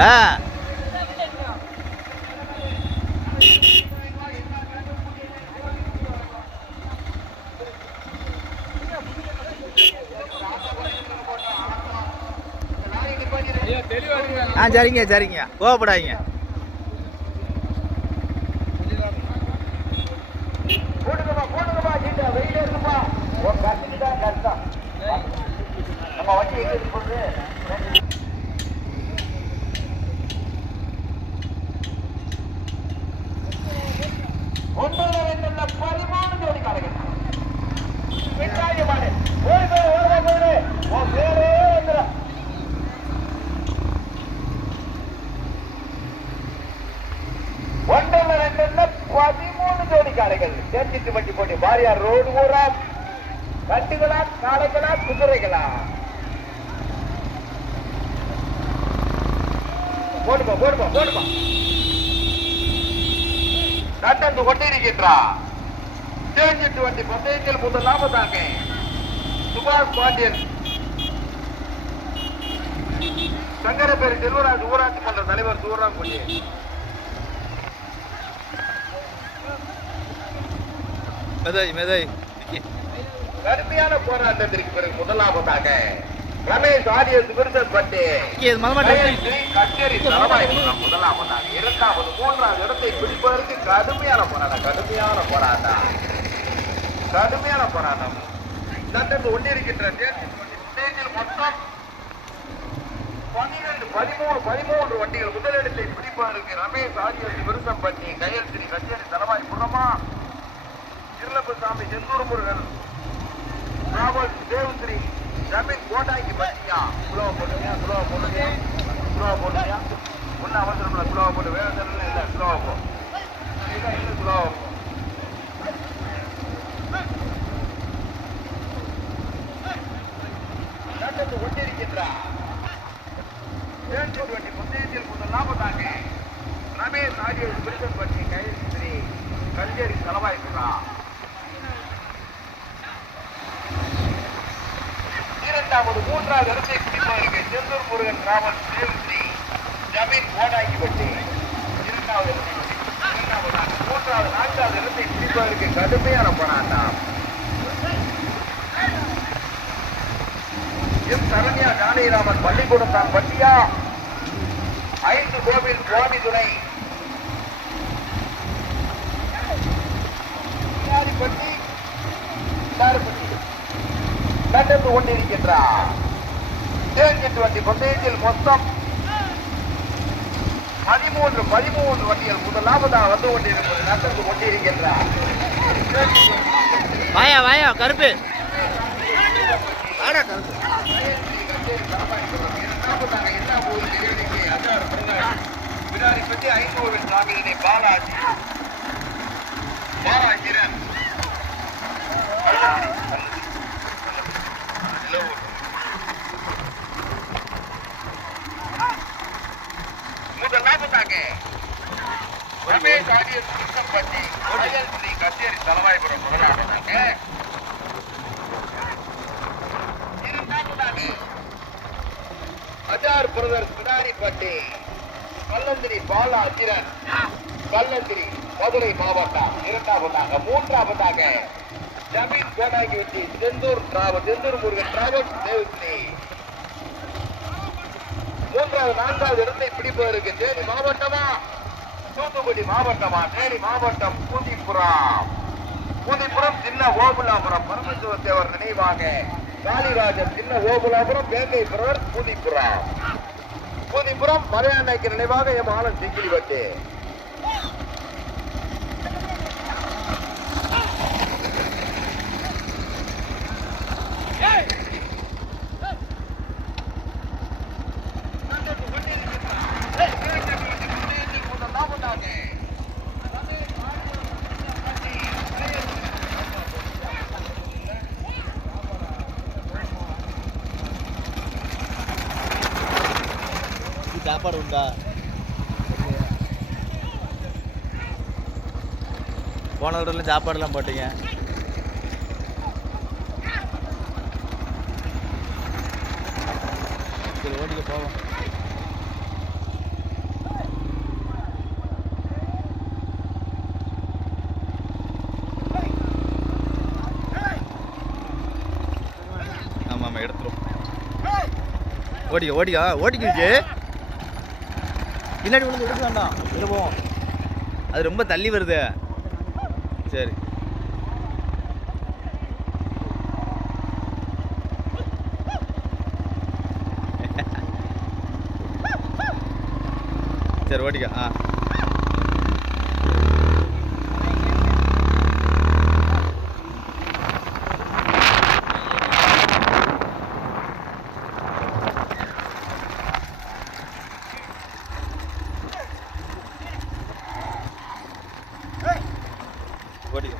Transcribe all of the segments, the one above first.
ஆ. ஆ சரிங்க சரிங்க. கோவப்படாதீங்க. நம்ம வண்டி எங்க இருக்கு காளைகள் வண்டி போட்டி வாரியார் ரோடு ஊரா கட்டுகளா காளைகளா குதிரைகளா? போடுமா போடுமா போடுமா? நடந்து கொண்டிருக்கின்றா. தேர்ச்சிட்டு வண்டி பந்தயத்தில் முதலாவதாக சுபாஷ் பாண்டியன். சங்கரப்பேரி செல்வராஜ் ஊராட்சி மன்ற தலைவர் சூராங்குடி மெதாய் மெதாய் கடுமையான போராட்டத்திற்கு பிறகு முதலாவதாக ரமேஷ் ஆரியஸ் விருதன் பட்டு இது மதமாட்ட கச்சேரி தலைவாய்ப்புறம் முதலாவதாக இரண்டாவது மூன்றாவது இடத்தை பிடிப்பதற்கு கடுமையான போராட்டம் கடுமையான போராட்டம். கடுமையான போராட்டம். கொண்டிருக்கின்ற தேர்தல் ஸ்டேஜில் மொத்தம் பன்னிரண்டு பதிமூணு பதிமூன்று வண்டிகள் முதலிடத்தை பிடிப்பதற்கு ரமேஷ் ஆரியஸ் விருதம் பட்டி கையெழுத்திரி கச்சேரி தலைவாய்ப்புறமா சாமி செந்தூர் முருகன் ராவல் தேவஸ்ரீ ஜமீன் கோட்டாய்க்கு பட்டியா குலோவை போட்டுங்க குலோவை போட்டுங்க குலோவை போட்டுங்க ஒன்றும் அவசரம் இல்லை குலோவை போட்டு வேலை தரணும் இல்லை குலோவை போ இல்லை இல்லை சுலோவா போ ஒட்டிருக்கின்றார் கொண்டிருக்கின்றார் தேர்ச்சி வண்டி ரமேஷ் ஆகியோர் விருதம் பற்றி கையெழுத்தி கல்கேரி செலவாயிருக்கிறார் இரண்டாவது மூன்றாவது இடத்தை பிடிப்பதற்கு செந்தூர் முருகன் ராமன் தேவஸ்ரீ ஜமீன் ஓடாக்கி வெட்டி இரண்டாவது இடத்தை பிடி- மூன்றாவது நான்காவது இடத்தை பிடிப்பதற்கு கடுமையான போராட்டம். எம் சரண்யா ஜானகிராமன் பள்ளிக்கூடம் தான் பட்டியா? ஐந்து கோவில் சுவாமி துணை. பட்டி நடந்து கொண்டிருக்கின்றார் தேர்ச்சிட்டு வண்டி பந்தயத்தில் மொத்தம் பதிமூன்று பதிமூன்று வண்டிகள் முதலாவதாக வந்து கொண்டிருப்பது நடந்து கொண்டிருக்கின்றார். வாயா வாயா கருப்பு. வாடா கருப்பு. வினாடிப்பட்டி ஐநூறு சாமியினை பாலாஜி. பாலாஜிரன் முதலாவதாக சுத்தம் பற்றி அயல் ஸ்ரீ கச்சேரி அஜார் கல்லந்திரி பாலா கல்லந்திரி மதுரை மாவட்டம் இரண்டாவதாக மூன்றாவதாக ஜமீன் கோடாகி வெட்டி செந்தூர் டிராவல் செந்தூர் முருகன் டிராவல் தேவஸ்ரீ மூன்றாவது நான்காவது இடத்தை பிடிப்பதற்கு தேனி மாவட்டமா? தூத்துக்குடி மாவட்டமா தேனி மாவட்டம் பூந்திப்புறம் பூந்திப்புறம் சின்ன ஓபுலாபுரம். பரமசிவ தேவர் நினைவாக காளிராஜன் சின்ன ஓபுலாபுரம் வேங்கை பிரவர் பூந்திப்புறம் பூந்திப்புறம் நினைவாக எம் ஆலன் சிக்கிரி சாப்பாடு உண்டா? போன தடவை சாப்பாடுலாம் போட்டீங்க. சரி ஓட்டிட்டு போவோம். ஆமாம் ஆமாம் எடுத்துரும் ஓடிக்கோ ஓடிக்கா ஓடிக்கிச்சு பின்னாடி விழுந்து எடுக்க வேண்டாம். இதில் போவோம். அது ரொம்ப தள்ளி வருது. சரி. சரி ஓட்டிக்க. ஆ ஓடிக்க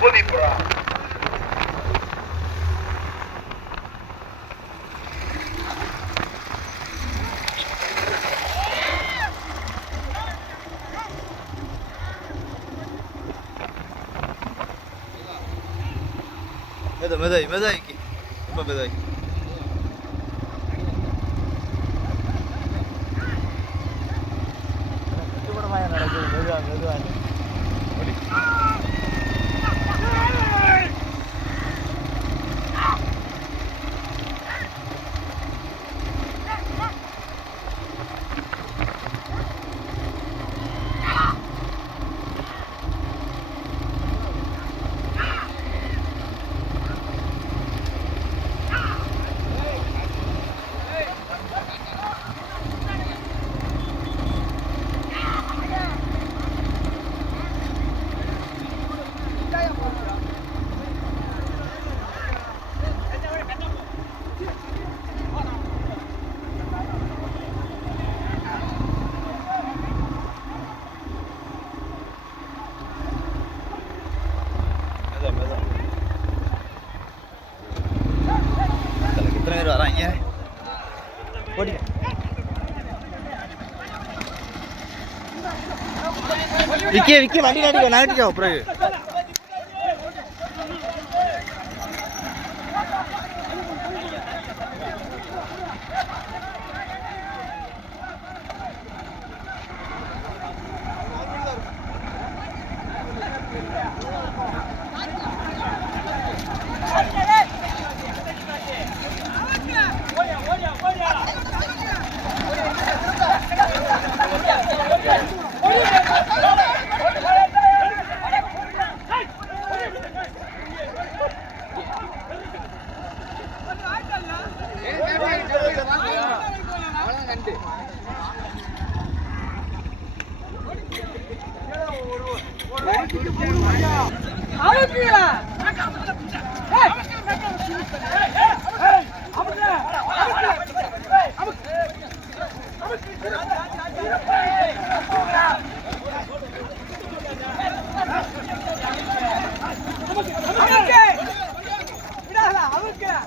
பூதிப்புறா மெத மெதாய் மெதாய் ரொம்ப மெதாய் நடக்குது மெதுவா மெதுவா ஓடி மெதா மெதா இத்தனை எத்தனை பேர் வராங்க ஓடி விக்கி விக்கி வண்டி நாட்டிக்கோ நாட்டிக்கோ அப்புறம்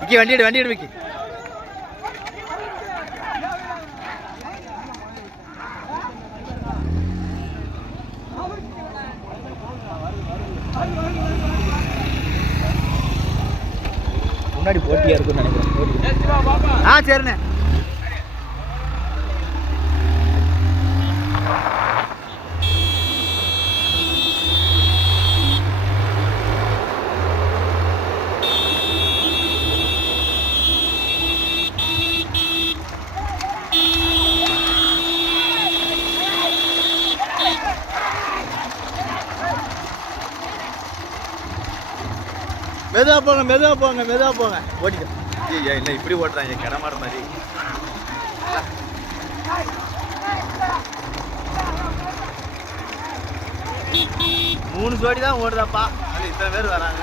விக்கி வண்டி எடு வண்டி எடு விக்கி. முன்னாடி போட்டியா இருக்குன்னு நினைக்கிறேன். ஆ சரிண்ணே. போங்க மெதுவாக போங்க மெதுவாக போங்க. ஓடிக்க. ஐயா இல்லை இப்படி ஓட்டுறாங்க. கடமாட மாதிரி. மூணு ஜோடி தான் ஓடுதாப்பா. அது இத்தனை பேர் வராங்க.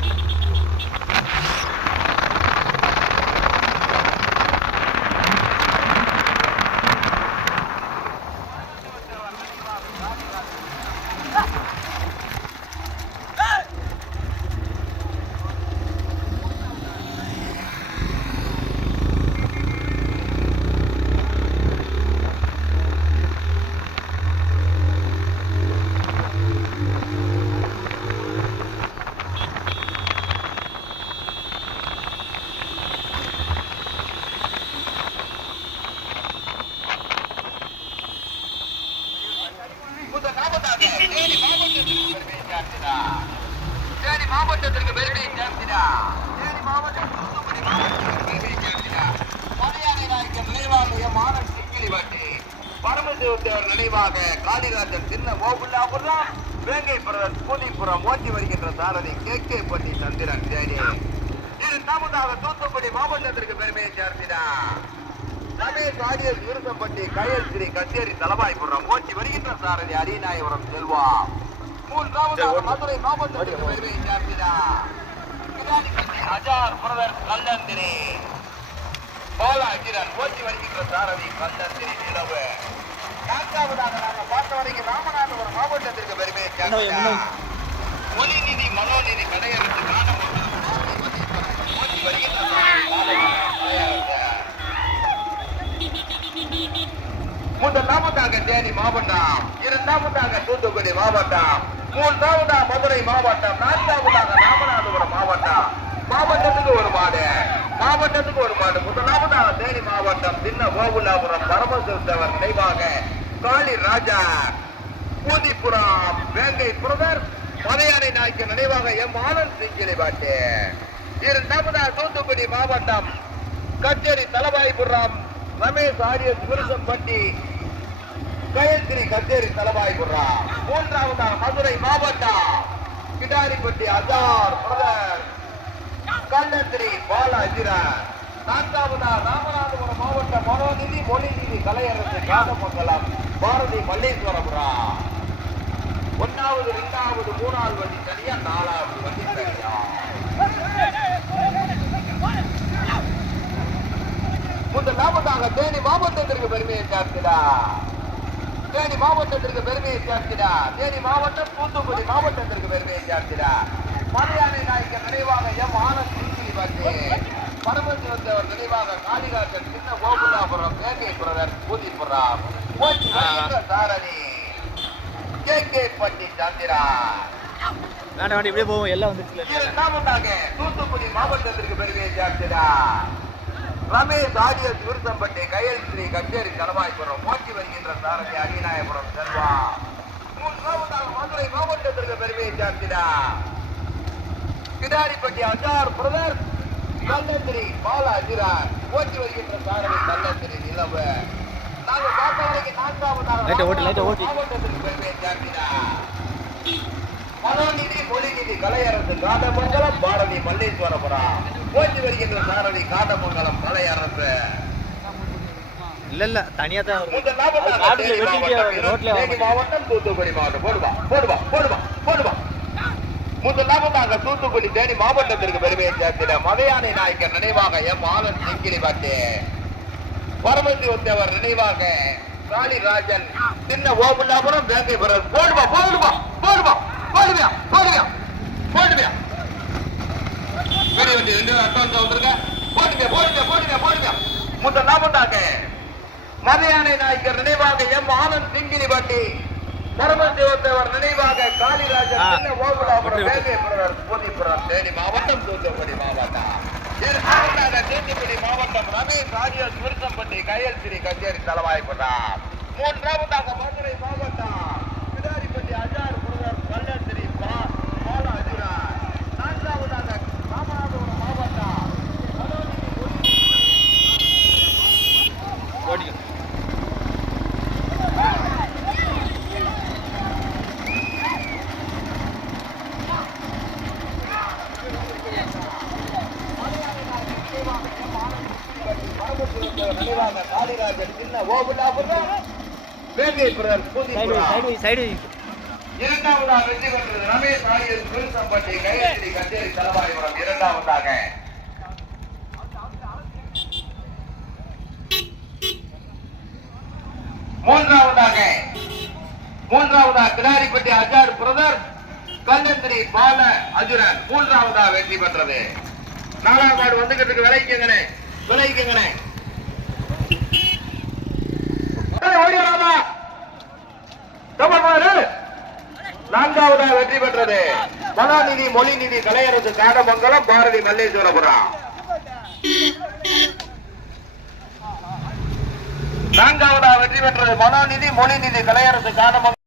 சாரதி கே கே பட்டி சந்திரன். இது நாமதாக தூத்துக்குடி மாவட்டத்திற்கு பெருமையை சேர்க்கிறார் ரமேஷ் ஆடியர் விருசம்பட்டி கயல் ஸ்ரீ கச்சேரி தலவாய்புரம் ஓட்டி வருகின்ற சாரதி அரியநாயபுரம் செல்வா மூன்றாவதாக மதுரை மாவட்டத்திற்கு பெருமையை கிடாரிப்பட்டி அஜார் பிரதர் கல்லந்திரி. பாலா அகிரன் ஓட்டி வருகின்ற சாரதி கல்லந்திரி நிலவு. நான்காவதாக நாங்கள் பார்த்த வரைக்கும் ராமநாதபுரம் மாவட்டத்திற்கு பெருமையை சேர்க்கிறார் ஒலிநிதி மனோநிதி கடையரசு காணப்பட்டது ஓட்டி தேனி மாவட்டம் இரண்டாவதாக தூத்துக்குடி மாவட்டம் மூன்றாவதாக மதுரை மாவட்டம் நான்காவதாக ராமநாதபுரம் மாவட்டம். மாவட்டத்துக்கு ஒரு மாடு மாவட்டத்துக்கு ஒரு மாடு. முதலாவதாக தேனி மாவட்டம் சின்ன கோகுலாபுரம் பரமசிவத்தவர் நினைவாக காளி ராஜா பூதிபுரம் வேங்கை புரவர் மலையாளி நாய்க்கு நினைவாக எம் ஆனந்த் சிங்கிலி பாட்டு இரண்டாவதாக தூத்துக்குடி மாவட்டம் கச்சேரி தலவாய்புரம் ரமேஷ் ஆரிய விருசம்பட்டி கயத்ரி கச்சேரி தலவாய்புரம். மூன்றாவதாக மதுரை மாவட்டம் கிடாரிப்பட்டி அஜார் பிரதர் கண்ணத்திரி பாலாஜிரன் நான்காவதா ராமநாதபுரம் மாவட்டம் மனோநிதி மொழிநிதி கலையரசு காதமங்கலம் பாரதி மல்லேஸ்வரபுரா ஒன்னாவது இரண்டாவது மூணாவது வண்டி தனியா நாலாவது வண்டி தனியா? முதலாவதாக தேனி மாவட்டத்திற்கு பெருமையை சேர்க்கிறார் தேனி மாவட்டத்திற்கு பெருமையை சேர்க்கிறார் தேனி மாவட்டம் தூத்துக்குடி மாவட்டத்திற்கு பெருமையை சேர்க்கிறார் மலையாளி நாயக்கர் நினைவாக எம் ஆனந்த் சிங்கிலி பட்டி பரமசிவத்தவர் நினைவாக காளிகாசன் சின்ன கோகுலாபுரம் வேங்கை பிரதர் பூதிபுரம் ஓட்டி சாரணி கே கே பட்டி சந்திரா வேண்டாம் வேண்டாம் இப்படியே போவோம். எல்லாம் இரண்டாவதாக தூத்துக்குடி மாவட்டத்திற்கு பெருமையை சேர்க்கிறார் ரமேஷ் ஆடியஸ் விருத்தம்பட்டி கயல் ஸ்ரீ கச்சேரி தலவாய்புரம் மோட்டி வருகின்ற சாரதி அரியநாயபுரம் செல்வா. மூன்றாவதாக மதுரை மாவட்டத்திற்கு பெருமையை சேர்க்கிறார் கிடாரிப்பட்டி அஜார் பிரதர் கல்லந்திரி பாலா அஜிரான் ஓட்டி வருகின்ற சாரதி கல்லந்திரி நிலவு. லைட்டை ஓட்டு, லைட்டை ஓட்டு. மனோநிதி மொழிநிதி கலையரசு காதமங்கலம் பாரதி மல்லேஸ்வரபுரம் ஓட்டி வருகின்ற சாரதி காதமங்கலம் கலையரசு இல்ல இல்ல தனியா தான் மாவட்டம், தூத்துக்குடி மாவட்டம் போடுவா போடுவா போடுவா போடுவா முதல் நாமத்தாக தூத்துக்குடி தேனி மாவட்டத்திற்கு பெருமையை சேர்த்திட மலையானை நாயக்கர் நினைவாக எம் ஆனந்த் சிங்கிரி பாட்டு. பரமசிவத்தேவர் நினைவாக காளிராஜன் சின்ன ஓபுல்லாபுரம் வேங்கை பிரதர் போடுவா போடுவா போடுவா போடுவியா போடுவியா போடுவியா பெரிய வண்டி ரெண்டு அட்வான்ஸ் வந்துருங்க போடுங்க போடுங்க போடுங்க போடுங்க. முதல் நாமத்தாக மலையானை நாயக்கர் நினைவாக எம் ஆனந்த் சிங்கிரி பாட்டி. பரமசிவத்தேவர் நினைவாக காளிராஜன். சின்ன ஓபுல்லாபுரம். வேங்கை பிரதர் போதிபுரம் தேனி மாவட்டம் தூத்துக்குடி மாவட்டம். தூத்துக்குடி மாவட்டம் ரமேஷ் ஆரியஸ் விருசம்பட்டி கையல் ஸ்ரீ கச்சேரி தலவாய்ப்பட்டார் மூன்றாவதாக மதுரை மாவட்டம் பிடாரிப்பட்டி அஜார் பிரதர் கல்லத்திரி பா பாலாஜி நினைவாக காளிராஜன் சின்ன ஓபுலாபுரம் வேங்கை பிரதர் பூதிபுரா சைடு இரண்டாவதாக வெற்றி பெற்றது ரமேஷ் ஆரியர் பெருசம்பட்டி கையெழுத்தி கச்சேரி தலவாரிபுரம் இரண்டாவதாக. மூன்றாவதாக. மூன்றாவதாக கிடாரிப்பட்டி அஜார் பிரதர் கல்லந்திரி பால அஜுரன். மூன்றாவதாக வெற்றி பெற்றது. நாலாம் மாடு வந்துகிட்டு இருக்கு விளைக்குங்கண்ணே விளைக்குங்கண்ணே ஓடி வராமா கமல் நான்காவதாக வெற்றி பெற்றது. மகாநிதி மொழிநிதி கலையரசு காடமங்கலம் பாரதி மல்லேஸ்வரபுரம். நான்காவதாக வெற்றி பெற்றது. மனோநிதி மொழிநிதி கலையரசு காடமங்கலம்.